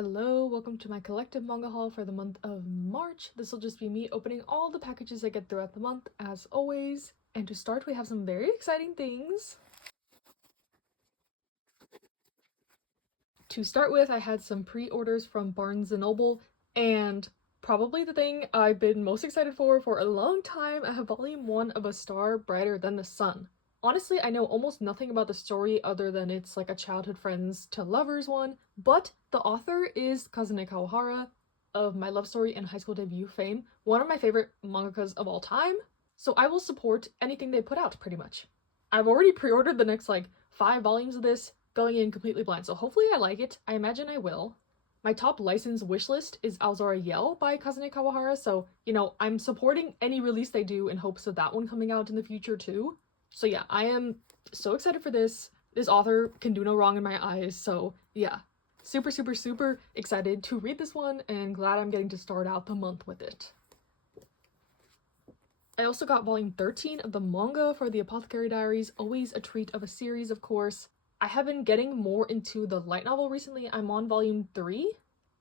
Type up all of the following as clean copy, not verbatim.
Hello, welcome to my collective manga haul for the month of March. This will just be me opening all the packages I get throughout the month, as always. And to start, we have some very exciting things. To start with, I had some pre-orders from Barnes & Noble, and probably the thing I've been most excited for a long time, I have volume 1 of A Star Brighter Than the Sun. Honestly, I know almost nothing about the story other than it's like a childhood friends to lovers one, but the author is Kazune Kawahara of My Love Story and High School Debut fame, one of my favorite mangakas of all time, so I will support anything they put out pretty much. I've already pre-ordered the next 5 volumes of this, going in completely blind, so hopefully I like it. I imagine I will. My top license wishlist is Aozora Yell by Kazune Kawahara, so, I'm supporting any release they do in hopes of that one coming out in the future too. So yeah, I am so excited for this. This author can do no wrong in my eyes, so yeah. Super excited to read this one and glad I'm getting to start out the month with it. I also got volume 13 of the manga for the Apothecary Diaries, always a treat of a series, of course. I have been getting more into the light novel recently. I'm on volume 3,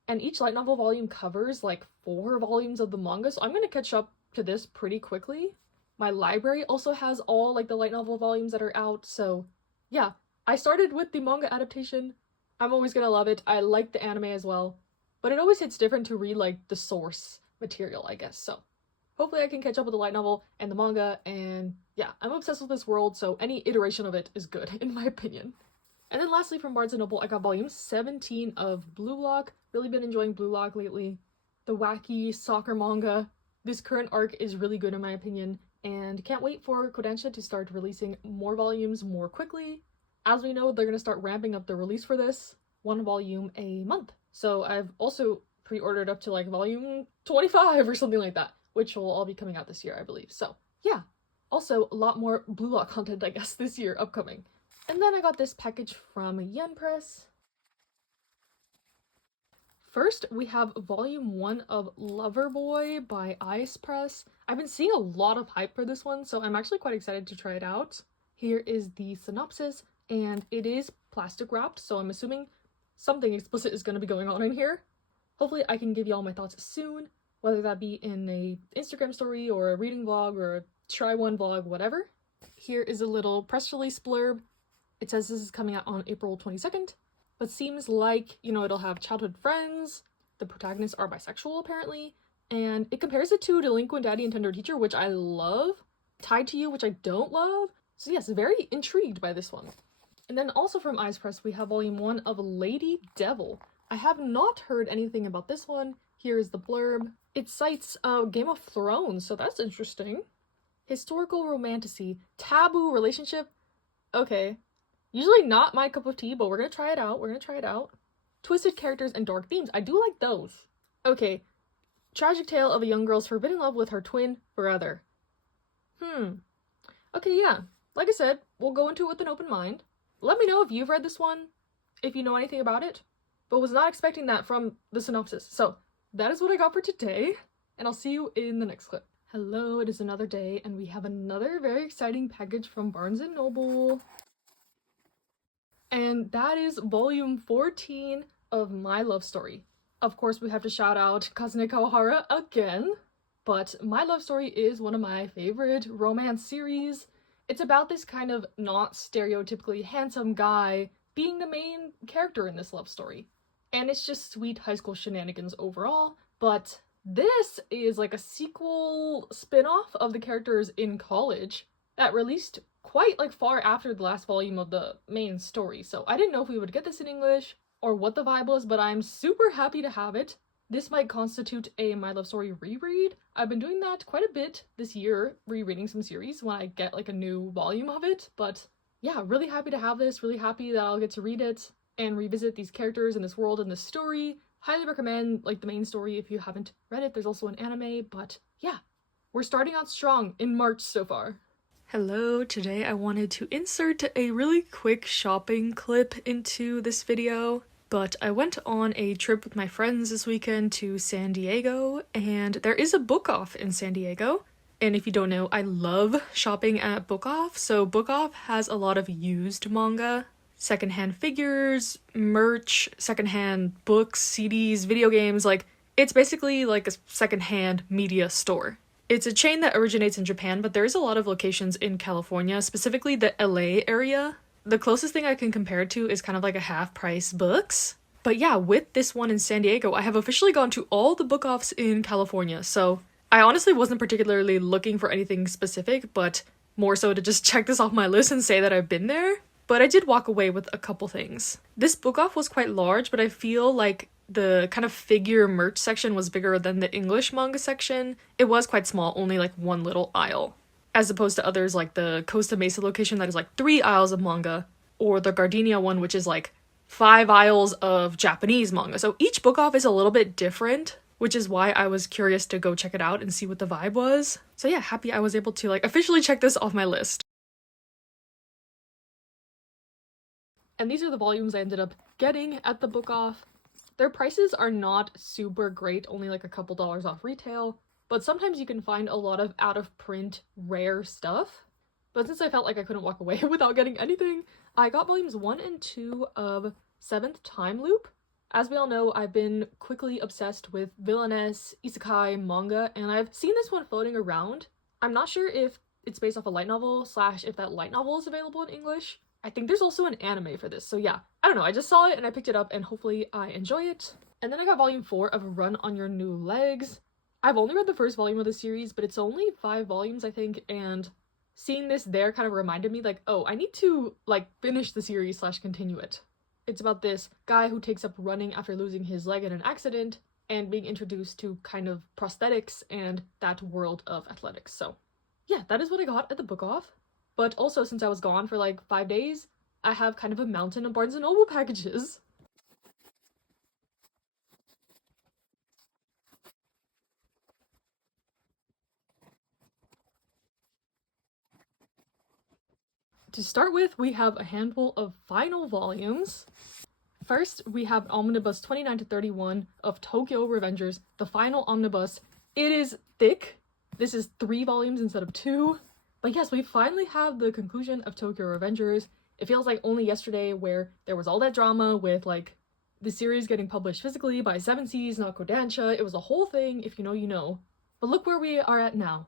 and each light novel volume covers 4 volumes of the manga, so I'm gonna catch up to this pretty quickly. My library also has all the light novel volumes that are out, so yeah. I started with the manga adaptation. I'm always gonna love it. I like the anime as well, but it always hits different to read the source material, I guess, so hopefully I can catch up with the light novel and the manga, and yeah, I'm obsessed with this world, so any iteration of it is good, in my opinion. And then lastly, from Barnes & Noble, I got volume 17 of Blue Lock. Really been enjoying Blue Lock lately. The wacky soccer manga. This current arc is really good in my opinion, and can't wait for Kodansha to start releasing more volumes more quickly. As we know, they're going to start ramping up the release for this, 1 volume a month. So I've also pre-ordered up to volume 25 or something like that, which will all be coming out this year, I believe. So yeah, also a lot more Blue Lock content, I guess, this year upcoming. And then I got this package from Yen Press. First, we have volume 1 of Loverboy by Ice Press. I've been seeing a lot of hype for this one, so I'm actually quite excited to try it out. Here is the synopsis, and it is plastic wrapped, so I'm assuming something explicit is going to be going on in here. Hopefully I can give you all my thoughts soon, whether that be in a Instagram story or a reading vlog or a try one vlog, whatever. Here is a little press release blurb. It says this is coming out on April 22nd, but seems like, it'll have childhood friends, the protagonists are bisexual apparently, and it compares it to Delinquent Daddy and Tender Teacher, which I love, Tied to You, which I don't love, so yes, very intrigued by this one. And then also from Ice Press, we have volume 1 of Lady Devil. I have not heard anything about this one. Here is the blurb. It cites Game of Thrones, so that's interesting. Historical romantasy, taboo relationship, okay. Usually not my cup of tea, but we're gonna try it out. Twisted characters and dark themes. I do like those. Okay. Tragic tale of a young girl's forbidden love with her twin brother. Okay, yeah. Like I said, we'll go into it with an open mind. Let me know if you've read this one, if you know anything about it, but was not expecting that from the synopsis. So, that is what I got for today, and I'll see you in the next clip. Hello, it is another day, and we have another very exciting package from Barnes & Noble. And that is volume 14 of My Love Story. Of course, we have to shout out Kazune Kawahara again, but My Love Story is one of my favorite romance series. It's about this kind of not stereotypically handsome guy being the main character in this love story. And it's just sweet high school shenanigans overall, but this is a sequel spin-off of the characters in college that released quite far after the last volume of the main story, so I didn't know if we would get this in English or what the vibe was, but I'm super happy to have it. This might constitute a My Love Story reread. I've been doing that quite a bit this year, rereading some series when I get a new volume of it, but yeah, really happy to have this, really happy that I'll get to read it and revisit these characters and this world and this story. Highly recommend the main story if you haven't read it. There's also an anime, but yeah, we're starting out strong in March so far. Hello, today I wanted to insert a really quick shopping clip into this video, but I went on a trip with my friends this weekend to San Diego, and there is a book off in San Diego. And if you don't know, I love shopping at Book Off. So Book Off has a lot of used manga, secondhand figures, merch, secondhand books, CDs, video games. Like, it's basically like a secondhand media store. It's a chain that originates in Japan, but there is a lot of locations in California, specifically the LA area. The closest thing I can compare it to is kind of like a half-price Books. But yeah, with this one in San Diego, I have officially gone to all the book offs in California, so I honestly wasn't particularly looking for anything specific, but more so to just check this off my list and say that I've been there. But I did walk away with a couple things. This book off was quite large, but I feel like the kind of figure merch section was bigger than the English manga section. It was quite small, only like one little aisle. As opposed to others like the Costa Mesa location that is like 3 aisles of manga, or the Gardenia one, which is like 5 aisles of Japanese manga. So each book off is a little bit different, which is why I was curious to go check it out and see what the vibe was. So yeah, happy I was able to like officially check this off my list. And these are the volumes I ended up getting at the book off. Their prices are not super great, only like a couple dollars off retail, but sometimes you can find a lot of out-of-print, rare stuff. But since I felt like I couldn't walk away without getting anything, I got volumes 1 and 2 of 7th Time Loop. As we all know, I've been quickly obsessed with villainess, isekai, manga, and I've seen this one floating around. I'm not sure if it's based off a light novel, / if that light novel is available in English. I think there's also an anime for this, so yeah. I don't know, I just saw it and I picked it up and hopefully I enjoy it. And then I got volume 4 of Run on Your New Legs. I've only read the first volume of the series, but it's only 5 volumes, I think, and seeing this there kind of reminded me, like, oh, I need to, like, finish the series / continue it. It's about this guy who takes up running after losing his leg in an accident and being introduced to kind of prosthetics and that world of athletics. So yeah, that is what I got at the book off. But also, since I was gone for like 5 days, I have kind of a mountain of Barnes & Noble packages. To start with, we have a handful of final volumes. First, we have Omnibus 29 to 31 of Tokyo Revengers, the final omnibus. It is thick. This is 3 volumes instead of 2. But yes, we finally have the conclusion of Tokyo Revengers. It feels like only yesterday where there was all that drama with like the series getting published physically by 7 Seas, not Kodansha. It was a whole thing, if you know, you know. But look where we are at now.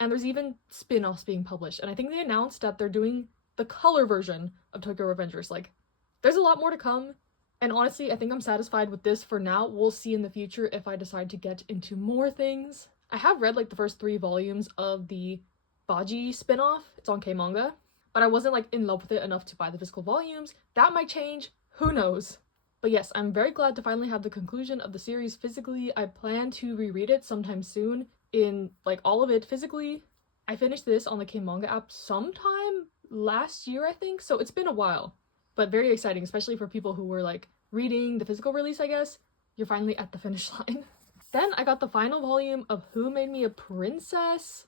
And there's even spin-offs being published. And I think they announced that they're doing the color version of Tokyo Revengers. Like, there's a lot more to come. And honestly, I think I'm satisfied with this for now. We'll see in the future if I decide to get into more things. I have read like the first 3 volumes of the Baji spin-off. It's on K-manga. But I wasn't like in love with it enough to buy the physical volumes. That might change. Who knows? But yes, I'm very glad to finally have the conclusion of the series physically. I plan to reread it sometime soon in like all of it physically. I finished this on the K-manga app sometime last year, I think. So it's been a while. But very exciting, especially for people who were like reading the physical release, I guess. You're finally at the finish line. Then I got the final volume of Who Made Me a Princess?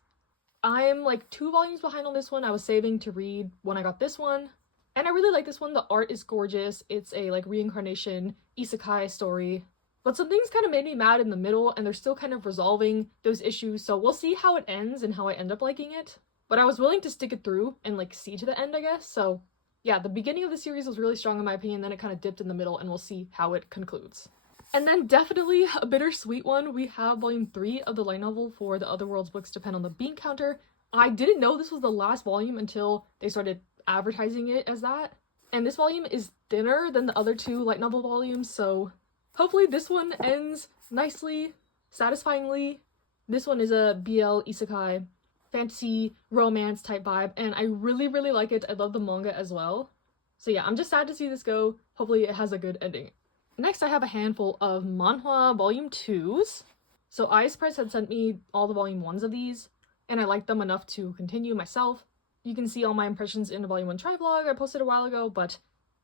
I'm like 2 volumes behind on this one. I was saving to read when I got this one. And I really like this one. The art is gorgeous. It's a like reincarnation isekai story. But some things kind of made me mad in the middle and they're still kind of resolving those issues. So we'll see how it ends and how I end up liking it. But I was willing to stick it through and like see to the end, I guess. So yeah, the beginning of the series was really strong in my opinion. Then it kind of dipped in the middle and we'll see how it concludes. And then definitely a bittersweet one, we have volume 3 of the light novel For the Other World's Books Depend on the Bean Counter. I didn't know this was the last volume until they started advertising it as that. And this volume is thinner than the other 2 light novel volumes, so hopefully this one ends nicely, satisfyingly. This one is a BL isekai, fantasy, romance type vibe, and I really, really like it. I love the manga as well. So yeah, I'm just sad to see this go. Hopefully it has a good ending. Next, I have a handful of manhwa volume 2s. So Ice Press had sent me all the volume 1s of these, and I liked them enough to continue myself. You can see all my impressions in the volume 1 try-vlog I posted a while ago, but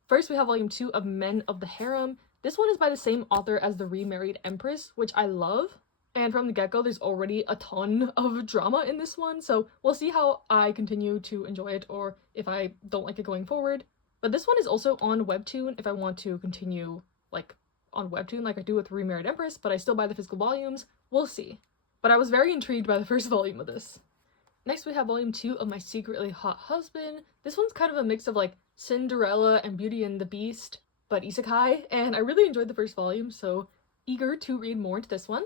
first we have volume 2 of Men of the Harem. This one is by the same author as The Remarried Empress, which I love. And from the get-go, there's already a ton of drama in this one, so we'll see how I continue to enjoy it or if I don't like it going forward. But this one is also on Webtoon if I want to continue like on Webtoon like I do with Remarried Empress, but I still buy the physical volumes. We'll see. But I was very intrigued by the first volume of this. Next we have volume 2 of My Secretly Hot Husband. This one's kind of a mix of like Cinderella and Beauty and the Beast, but isekai, and I really enjoyed the first volume, so eager to read more into this one.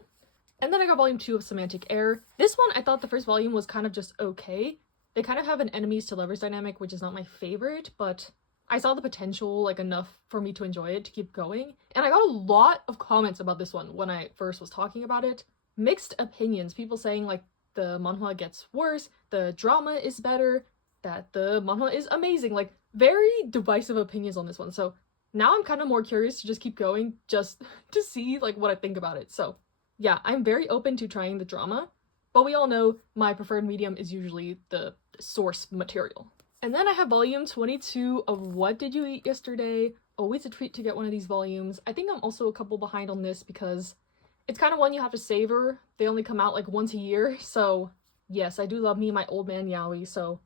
And then I got volume 2 of Semantic Error. This one, I thought the first volume was kind of just okay. They kind of have an enemies to lovers dynamic, which is not my favorite, but I saw the potential, like, enough for me to enjoy it, to keep going. And I got a lot of comments about this one when I first was talking about it. Mixed opinions. People saying, like, the manhwa gets worse, the drama is better, that the manhwa is amazing. Like, very divisive opinions on this one. So now I'm kind of more curious to just keep going, just to see, like, what I think about it. So yeah, I'm very open to trying the drama, but we all know my preferred medium is usually the source material. And then I have volume 22 of What Did You Eat Yesterday? Always a treat to get one of these volumes. I think I'm also a couple behind on this because it's kind of one you have to savor. They only come out like once a year, so yes, I do love me my old man yaoi, so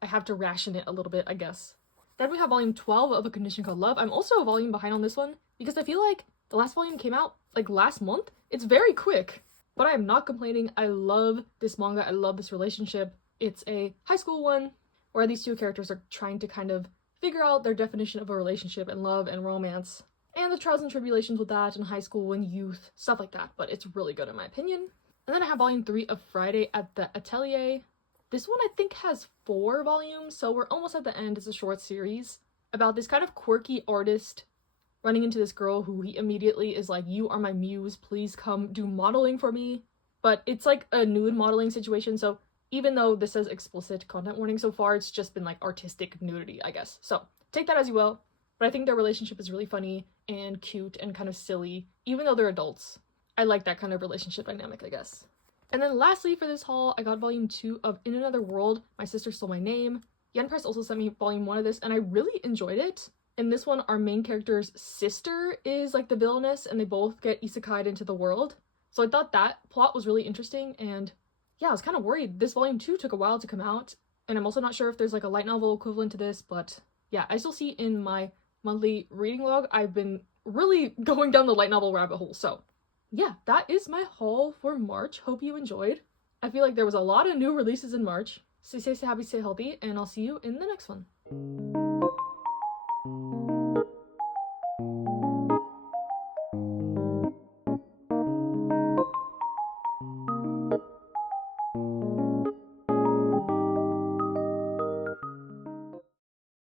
I have to ration it a little bit, I guess. Then we have volume 12 of A Condition Called Love. I'm also a volume behind on this one because I feel like the last volume came out like last month. It's very quick, but I am not complaining. I love this manga. I love this relationship. It's a high school one where these two characters are trying to kind of figure out their definition of a relationship and love and romance and the trials and tribulations with that in high school and youth, stuff like that, but it's really good in my opinion. And then I have volume 3 of Friday at the Atelier. This one I think has 4 volumes, so we're almost at the end. It's a short series about this kind of quirky artist running into this girl who he immediately is like, you are my muse, please come do modeling for me. But it's like a nude modeling situation, so even though this says explicit content warning so far, it's just been like artistic nudity, I guess. So take that as you will. But I think their relationship is really funny and cute and kind of silly, even though they're adults. I like that kind of relationship dynamic, I guess. And then lastly for this haul, I got volume 2 of In Another World, My Sister Stole My Name. Yen Press also sent me volume 1 of this, and I really enjoyed it. In this one, our main character's sister is like the villainess, and they both get isekai'd into the world. So I thought that plot was really interesting, and yeah, I was kind of worried. This volume 2 took a while to come out, and I'm also not sure if there's like a light novel equivalent to this, but yeah, I still see in my monthly reading log, I've been really going down the light novel rabbit hole. So yeah, that is my haul for March. Hope you enjoyed. I feel like there was a lot of new releases in March. Stay safe, stay happy, stay healthy, and I'll see you in the next one.